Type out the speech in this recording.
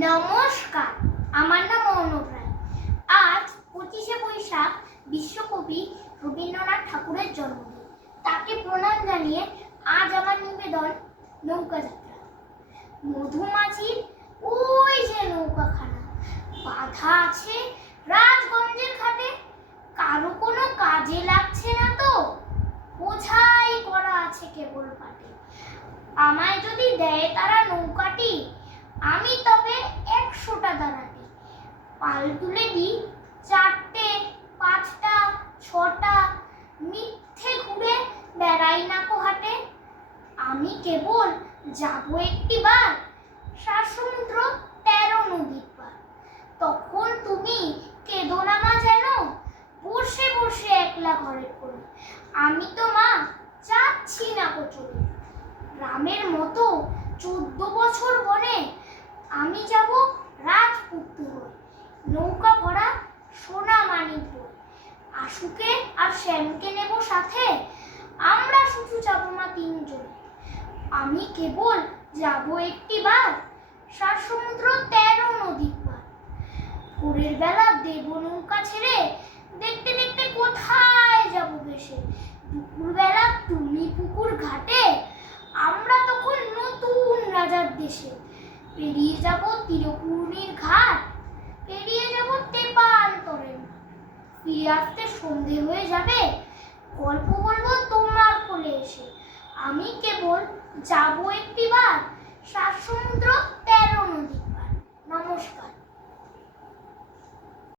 নমস্কার, আমার নাম অর্ণব রায়। আজ পঁচিশে বৈশাখ বিশ্বকবি রবীন্দ্রনাথ ঠাকুরের জন্মদিন। তাকে প্রণাম জানিয়ে আজ আমার নিবেদন নৌকা যাত্রা। মধুমাছির ওই যে নৌকাখানা। বাধা আছে রাজগঞ্জের ঘাটে। কারও কোনো কাজে লাগছে না তো। বোঝাই করা আছে কেবল পাটে। আমায় যদি দেয় তারা নৌকাটি, আমি তবে দাঁড়াটি পাল তুলে দিই চারটে, পাঁচটা, ছটা, মিথ্যে ঘুরে বেড়াই না কো হাটে। আমি কেবল যাব একটি বার তেরো নদীর পার। তখন তুমি কেঁদো মা যেন, বসে বসে একলা ঘরের করে আমি তো মা যাচ্ছি না কোচরে রামের মতো চোদ্দ বছর বনে আমি যাব রাজপুত্র হয়ে নৌকা ভরা সোনা আশুকে আর শ্যামকে নেব সাথে? আমরা শুধু যাব মা তিনজন। আমি কেবল যাব একটি বার সাত সমুদ্র তেরো নদী পার। ভোরের বেলা দেব নৌকা ছেড়ে, দেখতে দেখতে কোথায় যাব ভেসে? দুপুরবেলা তুমি পুকুর ঘাটে, আমরা তখন নতুন রাজার দেশে। পেরিয়ে যাব তিরপূর্ণির ঘাট পেরিয়ে যাব তেপান্তরের মাঠ। ফিরে আসতে সন্ধে হয়ে যাবে? গল্প বলব তোমার কোলে এসে। আমি কেবল যাব একটি বার। সাত সমুদ্র